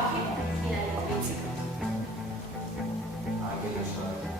lenguaje y la lingüística. Ay, que yo soy.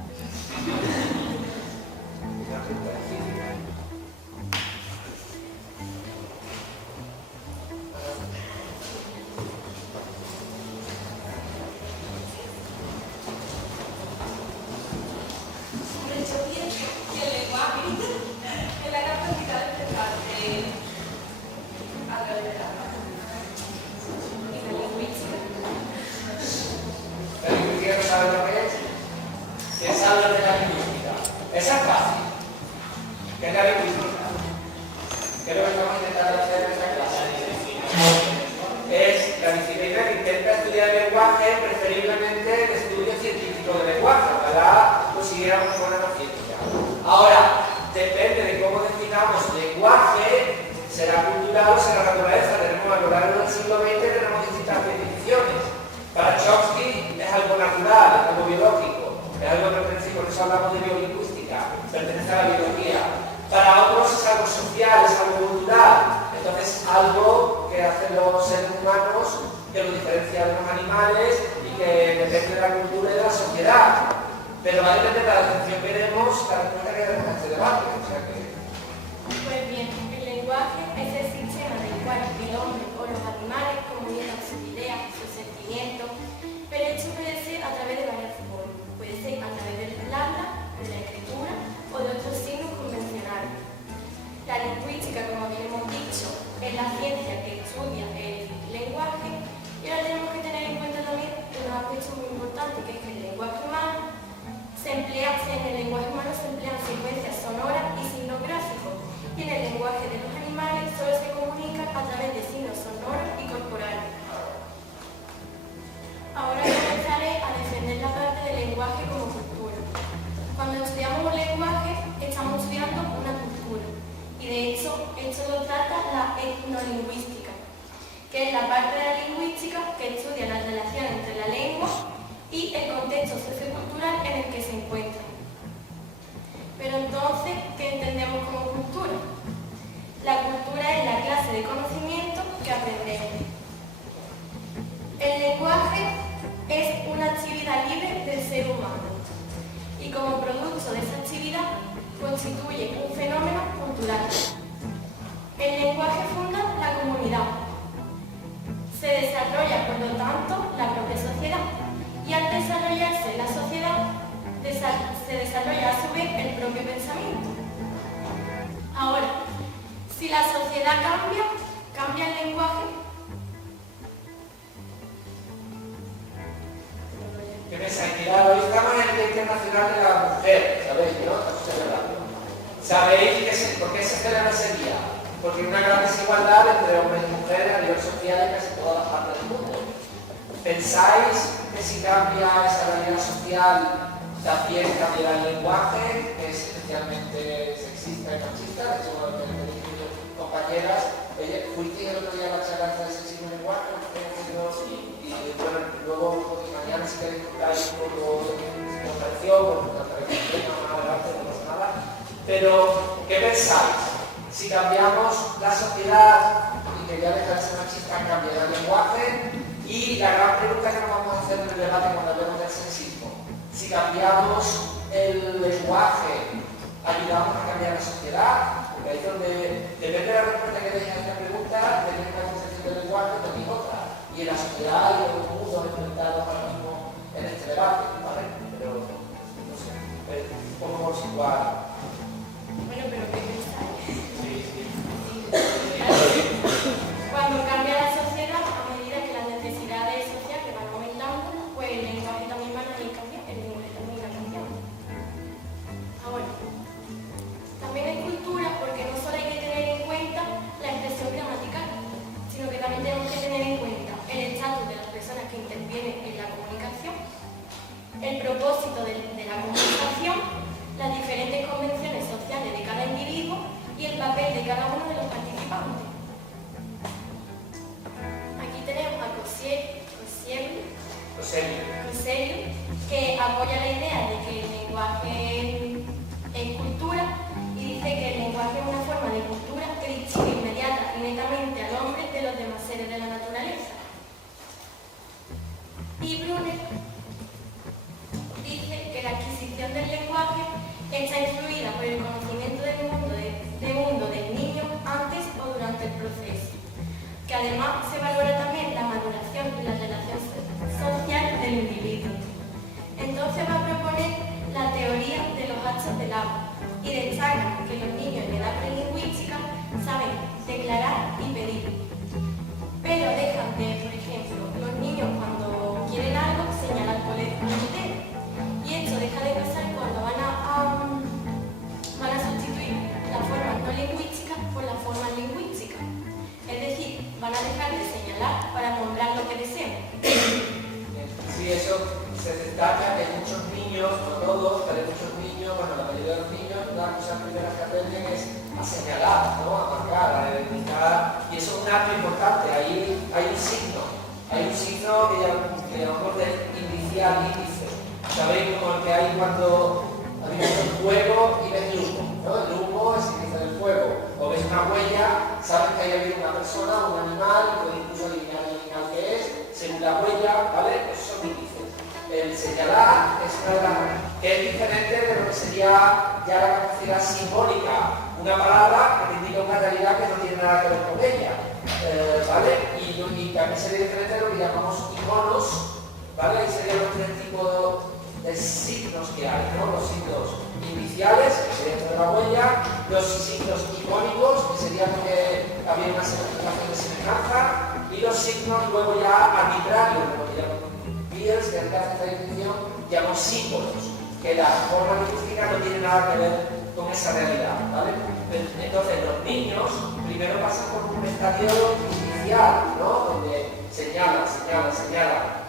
Y Brunner dice que la adquisición del lenguaje está influida por el conocimiento del mundo del niño antes o durante el proceso, que además se valora también la maduración y la relación social del individuo. Entonces va a proponer la teoría de los actos del habla y destaca que los niños en edad prelingüística saben declarar y pedir, pero dejan de, por ejemplo, los niños cuando quieren algo señalan con el dedo, y esto deja de pasar cuando van a sustituir las formas no lingüísticas por las formas lingüísticas, es decir, van a dejar de señalar para mostrar lo que desean. Sí, eso se destaca que hay muchos niños, no todos, pero hay muchos niños, bueno, la mayoría de los niños, las cosas primeras que aprenden es a señalar, ¿no? A marcar, a delimitar, y eso es un acto importante. Ahí hay un signo que llamamos de inicial índice. ¿Sabéis? Como el que hay cuando habéis visto el fuego y ves el humo, ¿no? El humo es el inicio del fuego. O ves una huella, sabes que hay habido una persona, un animal, puedes incluso adivinar el animal que es, según la huella, ¿vale? Esos son índices. El señalar es una de las que es diferente de lo que sería ya la capacidad simbólica, una palabra que te indica una realidad que no tiene nada que ver con ella, ¿vale? Y también sería diferente de lo que llamamos iconos, ¿vale? Ahí serían los tres tipos de signos que hay, ¿no? Los signos iniciales, que serían de la huella, los signos icónicos, que serían que había una significación de semejanza, y los signos luego ya arbitrarios, lo que llamamos Beers, que hace esta definición, llamamos símbolos, que la forma lingüística no tiene nada que ver con esa realidad, ¿vale? Entonces los niños primero pasan por un estadio inicial, ¿no? Donde señalan,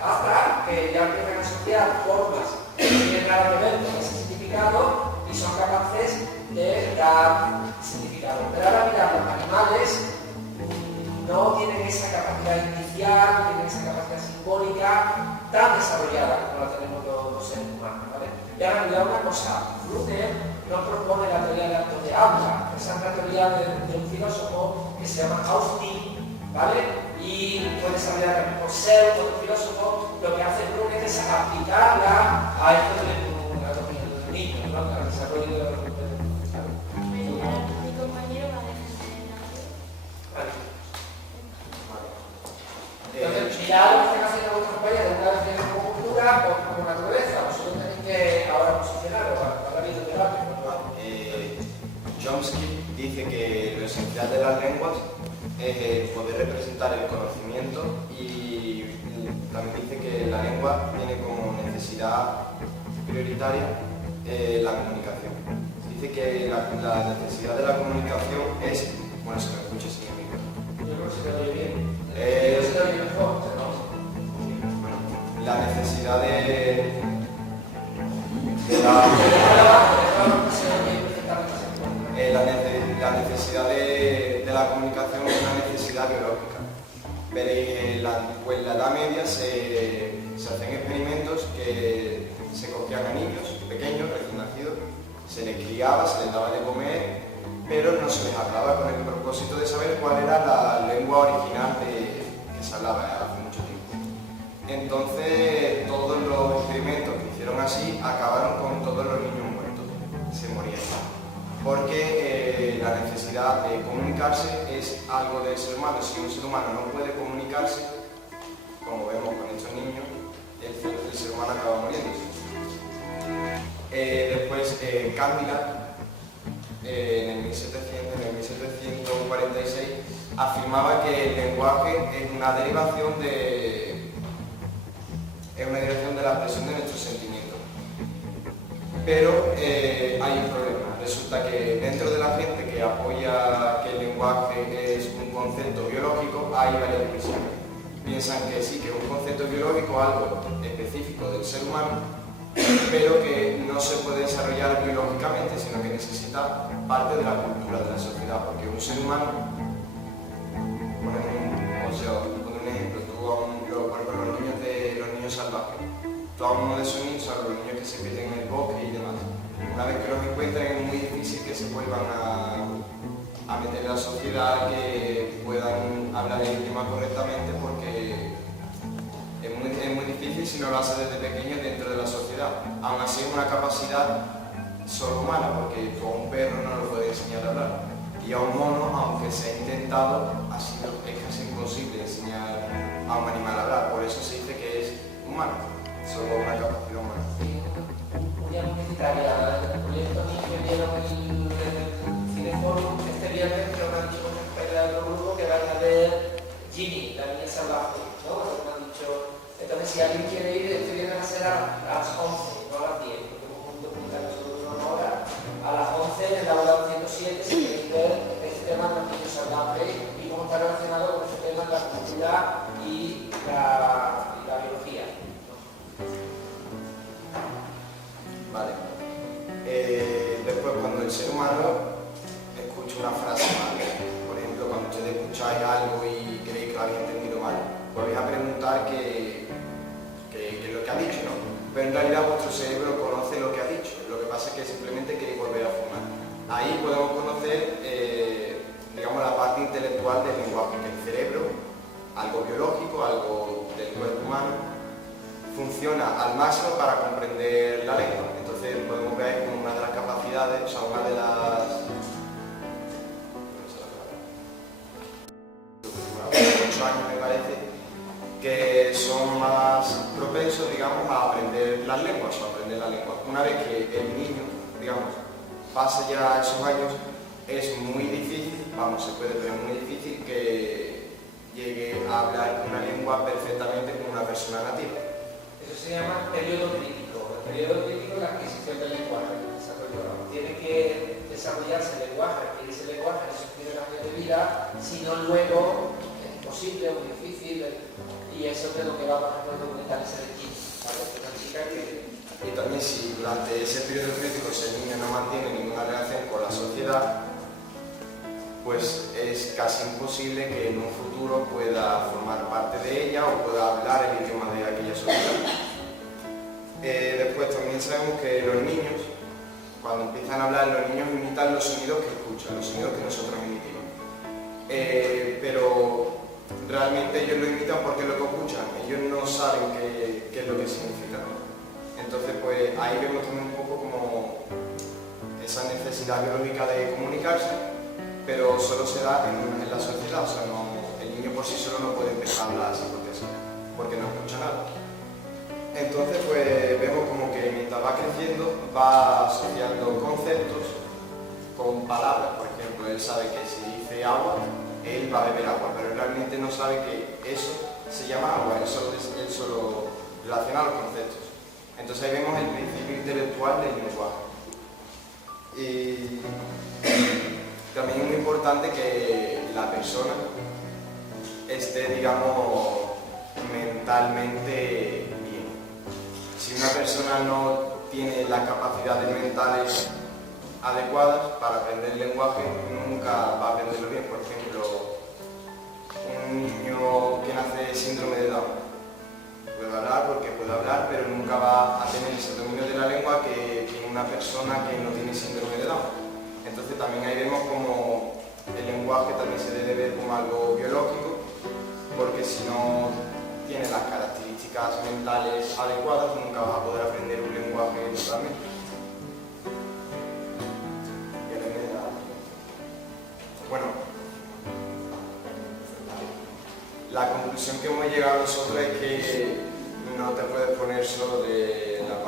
hasta que ya empiezan a asociar formas que no tienen nada que ver con ese significado y son capaces de dar significado. Pero ahora mirad, los animales no tienen esa capacidad inicial, no tienen esa capacidad simbólica tan desarrollada como la tenemos los seres humanos, ¿vale? Y ahora mirad una cosa, Brunner no propone la teoría de actos de habla, esa es la teoría de un filósofo que se llama Austin, ¿vale? Y puede desarrollar también por Searle, otro filósofo. Lo que hace Brunner es aplicarla a esto de los niños, ¿no? Al desarrollo de los niños. Mi compañero va a defender la Vale. Entonces, mirad lo que están haciendo vuestros compañeros, una definición como cultura o como naturaleza. Vosotros tenéis que ahora posicionaros, ahora viendo el debate. Chomsky dice que lo esencial de las lenguas es poder representar el conocimiento, y también dice que la lengua tiene como necesidad prioritaria la comunicación. Dice que la necesidad de la comunicación es, bueno, se me escucha sin el micro. Yo creo que se te oye bien. Se te oye mejor, ¿no? Bueno, la necesidad de la necesidad de la comunicación es una necesidad biológica. Veréis, en la Edad Media se hacen experimentos que se cogían a niños pequeños, recién nacidos, se les criaba, se les daba de comer, pero no se les hablaba con el propósito de saber cuál era la lengua original que se hablaba hace mucho tiempo. Entonces, todos los experimentos que hicieron así acabaron con todos los niños muertos, se morían. Porque la necesidad de comunicarse es algo del ser humano. Si un ser humano no puede comunicarse, como vemos con estos niños, el ser humano acaba muriéndose. Después, Candila, en el 1746, afirmaba que el lenguaje es una derivación de la expresión de nuestros sentimientos. Pero hay un problema. Resulta que dentro de la gente que apoya que el lenguaje es un concepto biológico, hay varias visiones. Piensan que sí, que es un concepto biológico, algo específico del ser humano, pero que no se puede desarrollar biológicamente, sino que necesita parte de la cultura de la sociedad, porque un ser humano, poner un ejemplo, por ejemplo, los niños salvajes, tú a uno de esos niños, a los niños que se pierden en el bosque y demás, una vez que los encuentren es muy difícil que se vuelvan a meter en la sociedad, que puedan hablar el idioma correctamente, porque es muy difícil si no lo hace desde pequeño dentro de la sociedad. Aún así es una capacidad solo humana, porque tú a un perro no lo puedes enseñar a hablar. Y a un mono, aunque se ha intentado, es casi imposible enseñar a un animal a hablar. Por eso se dice que es humano, solo una capacidad humana. Una publicitaria, el proyecto que vieron en el Cineforum este viernes, que me han dicho con respecto a otro grupo que van a ver Ginny, la niña salvaje, ¿no? Me han dicho. Entonces, si alguien quiere ir, este viernes va a ser a las 11, no a las 10, porque hemos un documental sobre una hora. A las 11 en la hora 107, si queréis ver este tema de los niños salvajes y cómo está relacionado con este tema de la cultura y la biología. Vale. Después, cuando el ser humano escucha una frase mal, por ejemplo, cuando ustedes escucháis algo y creéis que lo habéis entendido mal, podéis a preguntar qué es lo que ha dicho, ¿no? Pero en realidad vuestro cerebro conoce lo que ha dicho, lo que pasa es que simplemente queréis volver a fumar. Ahí podemos conocer, digamos, la parte intelectual del lenguaje, que el cerebro, algo biológico, algo del cuerpo humano, funciona al máximo para comprender la lengua. Entonces podemos ver como una de las capacidades, o sea, una de las... 8 años me parece, que son más propensos, digamos, a aprender las lenguas o a aprender la lengua. Una vez que el niño, digamos, pasa ya esos años, es muy difícil, vamos, se puede, pero es muy difícil que llegue a hablar una lengua perfectamente como una persona nativa. Eso se llama periodo crítico. El periodo crítico es la adquisición del lenguaje. Tiene que desarrollarse el lenguaje, adquirir ese lenguaje en sus primeros años de vida, si no luego es imposible, muy difícil, y eso es de lo que va a pasar con el documental ese de Kim, ¿vale? Una chica que... Y también si durante ese periodo crítico ese niño no mantiene ninguna relación con la sociedad, pues es casi imposible que en un futuro pueda formar parte de ella o pueda hablar el idioma de aquella sociedad. Después también sabemos que los niños, cuando empiezan a hablar, los niños imitan los sonidos que escuchan, los sonidos que nosotros emitimos. Pero realmente ellos lo imitan porque es lo que escuchan, ellos no saben qué es lo que significa. Entonces, pues ahí vemos también un poco como esa necesidad biológica de comunicarse, pero solo se da en la sociedad, o sea, el niño por sí solo no puede empezar a hablar así porque no escucha nada. Entonces, pues vemos como que mientras va creciendo va asociando conceptos con palabras. Por ejemplo, él sabe que si dice agua, él va a beber agua, pero realmente no sabe que eso se llama agua, él solo relaciona los conceptos. Entonces ahí vemos el principio intelectual del lenguaje. Y también es muy importante que la persona esté, digamos, mentalmente bien. Si una persona no tiene las capacidades mentales adecuadas para aprender el lenguaje, nunca va a aprenderlo bien. Por ejemplo, un niño que nace de síndrome de Down puede hablar porque puede hablar, pero nunca va a tener ese dominio de la lengua que tiene una persona que no tiene síndrome de Down. Entonces también ahí vemos como el lenguaje también se debe ver como algo biológico, porque si no tiene las características mentales adecuadas, nunca vas a poder aprender un lenguaje totalmente. Bueno, la conclusión que hemos llegado nosotros es que no te puedes poner solo de la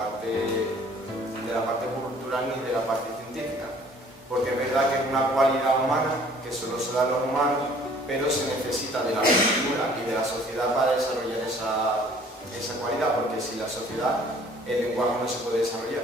parte cultural ni de la parte científica, porque es verdad que es una cualidad humana que solo se da a los humanos, pero se necesita de la cultura y de la sociedad para desarrollar esa cualidad, porque sin la sociedad el lenguaje no se puede desarrollar.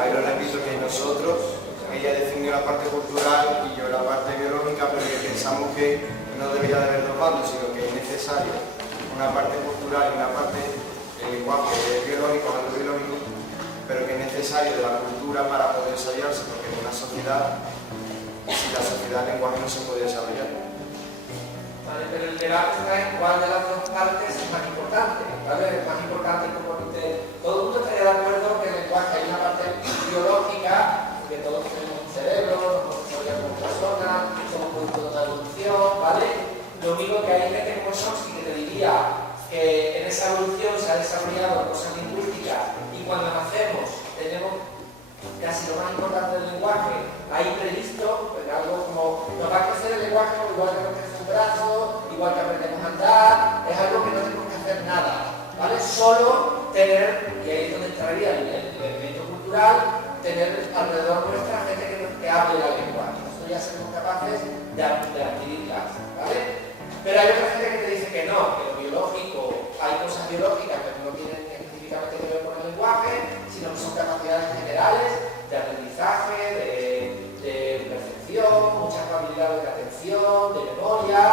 Ahí lo repito que nosotros, ella definió la parte cultural y yo la parte biológica, pero que pensamos que no debería de haber dos bandos, sino que es necesario una parte cultural y una parte del lenguaje biológico, algo biológico, pero que es necesario de la cultura para poder desarrollarse, porque en una sociedad, sin la sociedad el lenguaje no se puede desarrollar. Vale, pero el debate está en cuál de las dos partes es más importante. ¿Vale? Es más importante como usted esa evolución se ha desarrollado cosas lingüísticas y cuando nacemos tenemos casi lo más importante del lenguaje ahí previsto, pues algo como nos va a crecer el lenguaje igual que nos crece un brazo, igual que aprendemos a andar, es algo que no tenemos que hacer nada, ¿vale? Solo tener, y ahí es donde entraría el elemento cultural, tener alrededor nuestra gente que hable la lengua. Nosotros ya seremos capaces de adquirirlas, ¿vale? Pero hay otra gente que te dice que no, que lo biológico, hay cosas biológicas que no tienen específicamente que ver con el lenguaje, sino que son capacidades generales de aprendizaje, de percepción, muchas habilidades de atención, de memoria,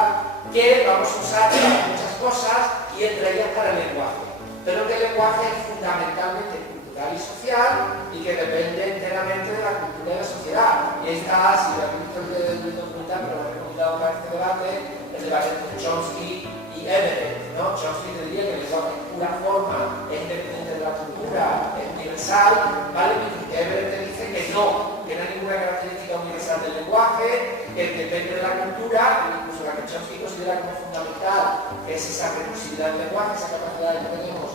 que vamos a usar para muchas cosas y entre ellas para el lenguaje. Pero que el lenguaje es fundamentalmente cultural y social y que depende enteramente de la cultura de la sociedad. Y ahí está, si lo habéis visto el documental, pero lo he recomendado para este debate, el debate entre Chomsky y Everett, ¿no? Chomsky te diría que el lenguaje es pura forma, es independiente de la cultura, es universal, ¿vale? Mientras que Everett te dice que no hay ninguna característica universal del lenguaje, que depende de la cultura, incluso la que Chomsky considera como fundamental, que es esa recursividad del lenguaje, esa capacidad que tenemos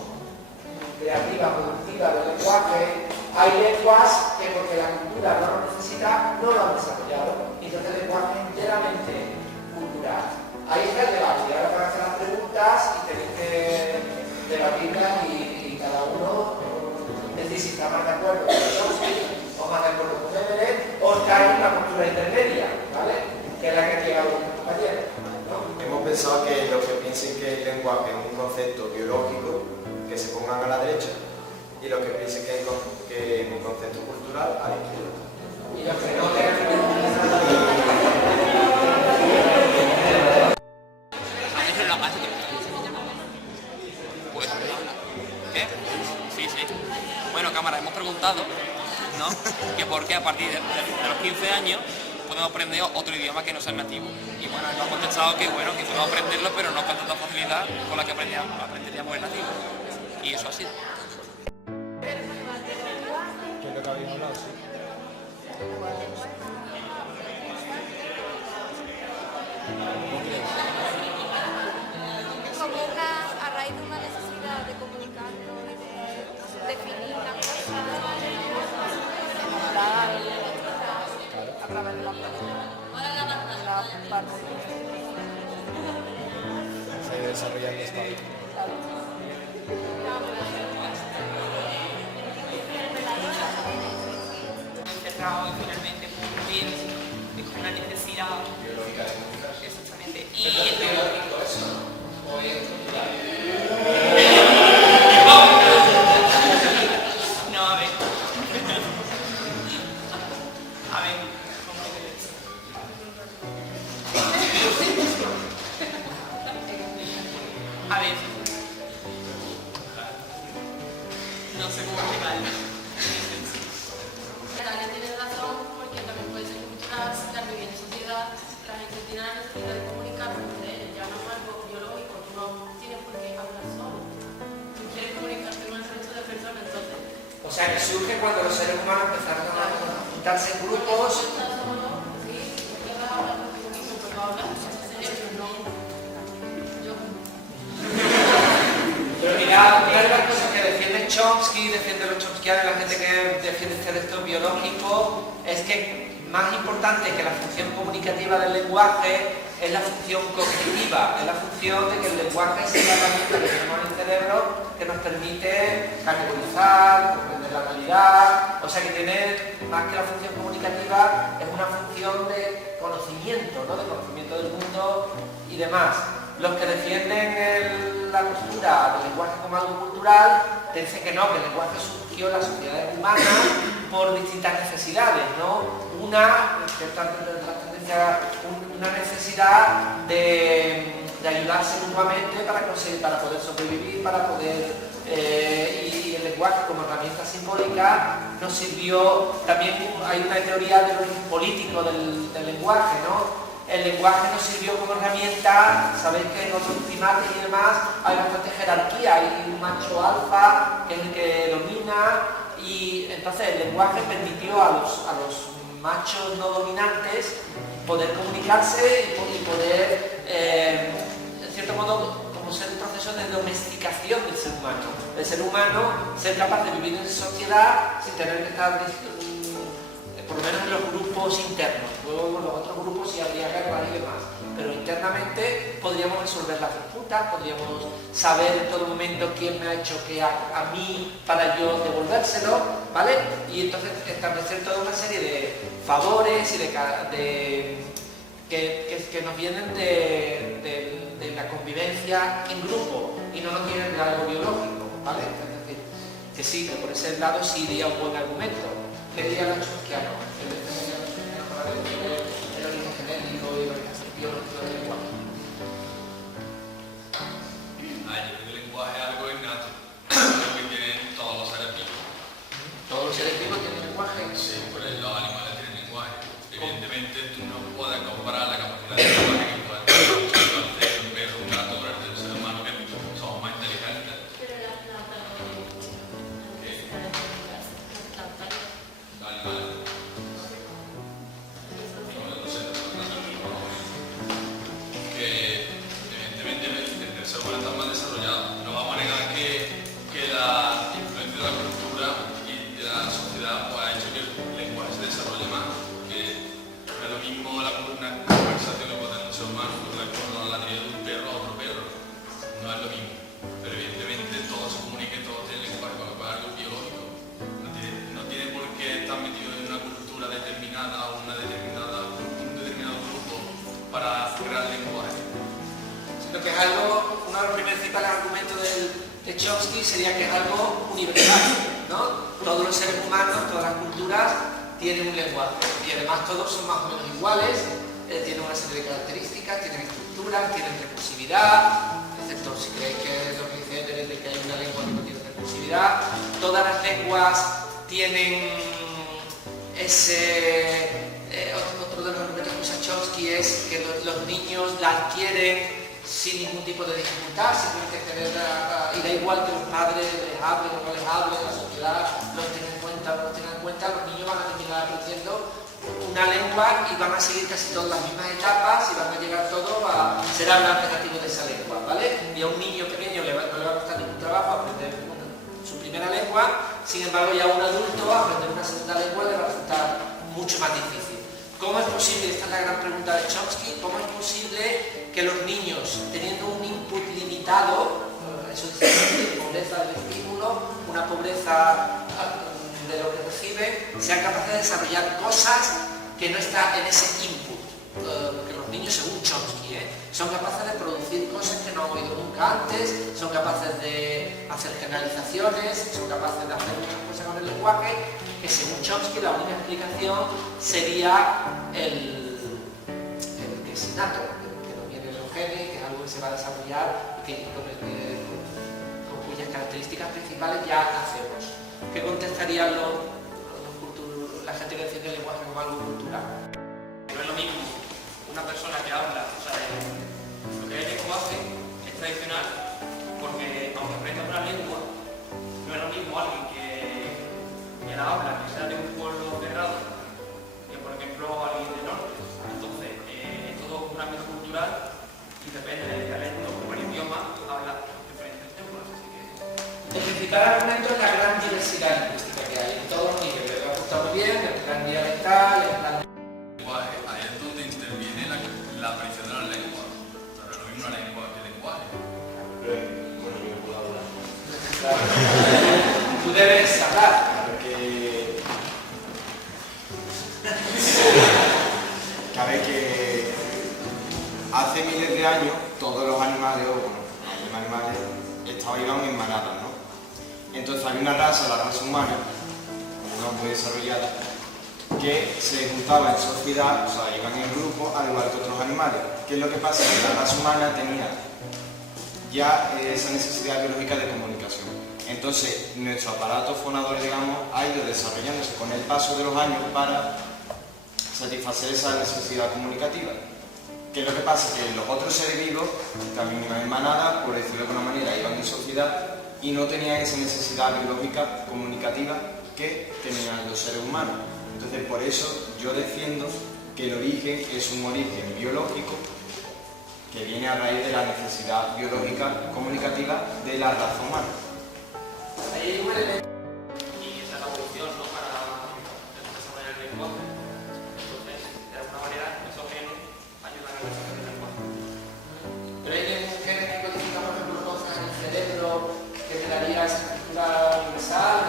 creativa, productiva del lenguaje. Hay lenguas que porque la cultura no lo necesita, no lo han desarrollado, entonces el lenguaje es enteramente cultural. Ahí está el debate, y ahora para hacer las preguntas y tenéis que debatirlas y cada uno decir si está más de acuerdo con Chomsky o más de acuerdo con Everett o está en una postura intermedia, ¿vale? Que es la que ha llegado nuestro compañero, ¿no? Hemos pensado que los que piensen que el lenguaje es un concepto biológico, que se pongan a la derecha, y los que piensen que es un concepto cultural, a la izquierda. Y los que no tengan pues, ¿qué? Sí, sí. Bueno, cámara, hemos preguntado, ¿no? Que por qué a partir de los 15 años podemos aprender otro idioma que no sea el nativo. Y bueno, nos ha contestado que bueno, que podemos aprenderlo, pero no con tanta facilidad con la que aprenderíamos el nativo. Y eso ha sido. ¿Qué es lo que habéis hablado? Sí. Como a raíz de una necesidad de comunicarnos y de definir las cosas, a través de la parte Se desarrolla en esta vida. encerrado y finalmente cumplir es como una necesidad Biológica de comunicarse. exactamente y ¿Es biológico eso? ¿O es cultural? no a ver no sé cómo explicarlo. Natalia tiene razón porque también puede ser cultural, la que vive en sociedad, la gente tiene la necesidad de comunicarse entre ellos, ya no es algo biológico, tú no tienes por qué hablar solo. Tú quieres comunicarte con el resto de personas, entonces. O sea que surge cuando los seres humanos empezaron a juntarse en grupos. Sí, porque vas a hablar contigo mismo, pero hablas en serio, no. Yo. Pero mirad, una de las cosas que defiende Chomsky, defiende los chomskianos, la gente que defiende este texto biológico, es que más importante que la función comunicativa del lenguaje es la función cognitiva, es la función de que el lenguaje es la herramienta que tenemos en el cerebro que nos permite categorizar, comprender la realidad, o sea que tiene más que la función comunicativa, es una función de conocimiento, ¿no? De conocimiento del mundo y demás. Los que defienden la postura del lenguaje como algo cultural dicen que no, que el lenguaje surgió en las sociedades humanas por distintas necesidades, ¿no? Una necesidad de ayudarse mutuamente para poder sobrevivir, para poder y el lenguaje como herramienta simbólica nos sirvió. También hay una teoría del origen político del lenguaje, ¿no? El lenguaje nos sirvió como herramienta. Sabéis que en otros primates y demás hay bastante jerarquía, hay un macho alfa que es el que domina, y entonces el lenguaje permitió a los machos no dominantes poder comunicarse y poder, en cierto modo, como ser un proceso proceso de domesticación del ser humano. El ser humano ser capaz de vivir en sociedad sin tener que estar, por lo menos en los grupos internos. Luego en los otros grupos sí habría guerras y demás. Pero internamente podríamos resolver las disputas, podríamos saber en todo momento quién me ha hecho qué a mí para yo devolvérselo, ¿vale? Y entonces establecer toda una serie de favores y que nos vienen de la convivencia en grupo y no nos vienen de algo biológico, ¿vale? Es decir, que sí, que por ese lado sí iría un buen argumento. Le diría a los chomskianos, para decir el origen genético y el origen biológico del lenguaje. Yo creo que el lenguaje es algo innato, lo que tienen todos los seres vivos. ¿Todos los seres vivos tienen lenguaje? Sí, por eso los animales tienen lenguaje. Evidentemente tú no puedes comparar la capacidad de lenguaje que puede tener un perro, un gato, el ser humano, que somos más inteligentes. Pero las plantas no tienen Vale. No sé, que evidentemente el ser humano está más desarrollado. No vamos a negar que la influencia de la cultura y de la sociedad pues, ha hecho que el lenguaje se desarrolle más. Que no es lo mismo una conversación que puede tener un ser humano con la ladrilla de un perro a otro perro. No es lo mismo. Pero evidentemente todo se comunica y todo tiene lenguaje, porque es algo biológico. No tiene por qué estar metido en una cultura determinada o un determinado grupo para crear lenguaje. Lo que es algo, uno de los principales argumentos de Chomsky sería que es algo universal, ¿no? Todos los seres humanos, todas las culturas tienen un lenguaje y además todos son más o menos iguales, tienen una serie de características, tienen estructuras, tienen recursividad, excepto si creéis que lo que dice Eder es de que hay una lengua que no tiene recursividad. Todas las lenguas tienen ese... otro de los argumentos que usa Chomsky es que los niños la adquieren sin ningún tipo de dificultad, simplemente y da igual que los padres les hablen o no les hablen, la sociedad los tenga en cuenta o no los tenga en cuenta, los niños van a terminar aprendiendo una lengua y van a seguir casi todas las mismas etapas y van a llegar todos a ser hablantes nativos de esa lengua, ¿vale? Y a un niño pequeño no le va a costar ningún trabajo aprender su primera lengua, sin embargo ya a un adulto aprender una segunda lengua le va a resultar mucho más difícil. ¿Cómo es posible? Esta es la gran pregunta de Chomsky. ¿Cómo es posible que los niños, teniendo un input limitado, eso dice pobreza del estímulo, una pobreza de lo que reciben, sean capaces de desarrollar cosas que no están en ese input? Porque los niños, según Chomsky, son capaces de producir cosas que no han oído nunca antes, son capaces de hacer generalizaciones, son capaces de hacer muchas cosas con el lenguaje, que según Chomsky la única explicación sería el que es innato, que no viene de los genes, que es algo que se va a desarrollar y con cuyas características principales ya nacemos. ¿Qué contestarían la gente que defiende el lenguaje como algo cultural? No es lo mismo una persona que habla, o sea, lo que es el lenguaje es tradicional, porque aunque aprenda una lengua, no es lo mismo alguien que la habla, que sea de un pueblo cerrado, que por ejemplo alguien del norte. Entonces, es todo un ámbito cultural y depende del dialecto o el idioma, habla diferentes lenguas. El principal argumento es la gran diversidad lingüística que hay en todos los niveles. Lo ha gustado muy bien, el plan dialectal, el plan Lenguaje, ahí es donde interviene la aparición de las lenguas. Pero no es lo mismo una lengua que lenguaje. Bueno, yo puedo hablar. Tú debes hablar. Porque... Cabe que hace miles de años todos los animales, o bueno, los animales, iban en manadas, ¿no? Entonces hay una raza, la raza humana, no muy desarrollada, que se juntaba en sociedad, o sea, iban en grupo, al igual que otros animales. ¿Qué es lo que pasa? Que la raza humana tenía ya esa necesidad biológica de comunicación. Entonces, nuestro aparato fonador, digamos, ha ido desarrollándose con el paso de los años para satisfacer esa necesidad comunicativa. ¿Qué es lo que pasa? Que los otros seres vivos también iban en manada, por decirlo de alguna manera, iban en sociedad y no tenían esa necesidad biológica comunicativa que tenían los seres humanos. Entonces, por eso yo defiendo que el origen es un origen biológico que viene a raíz de la necesidad biológica comunicativa de la raza humana. Ahí hay un elemento. Y esa es la evolución, ¿no? Para desarrollar el lenguaje. Entonces, de alguna manera, esos genes ayudan a desarrollar el lenguaje. Pero hay genes que codifican, por ejemplo, cosas en el cerebro que te daría esa estructura universal.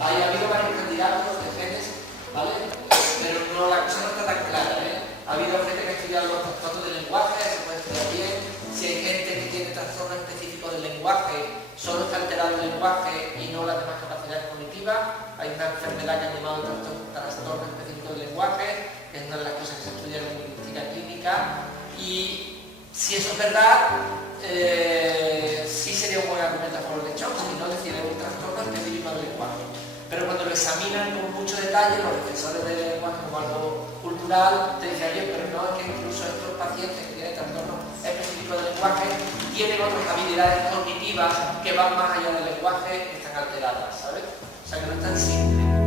Ha habido varios candidatos de genes, ¿vale? Pero no, la cosa no está tan clara, ¿eh? Ha habido gente que ha estudiado los trastornos del lenguaje, se puede estudiar bien. Si hay gente que tiene trastornos específicos del lenguaje, solo está alterado el lenguaje y no las demás capacidades cognitivas. Hay una enfermedad que han llamado trastorno específico del lenguaje, que es una de las cosas que se estudia en lingüística clínica. Y si eso es verdad, sí sería un buen argumento a favor de Chomsky, si no decir un trastorno específico del lenguaje. Pero cuando lo examinan con mucho detalle, los defensores del lenguaje como algo cultural, te dicen, oye, pero no, es que incluso estos pacientes que tienen trastornos específicos del lenguaje tienen otras habilidades cognitivas que van más allá del lenguaje, que están alteradas, ¿sabes? O sea que no es tan simple.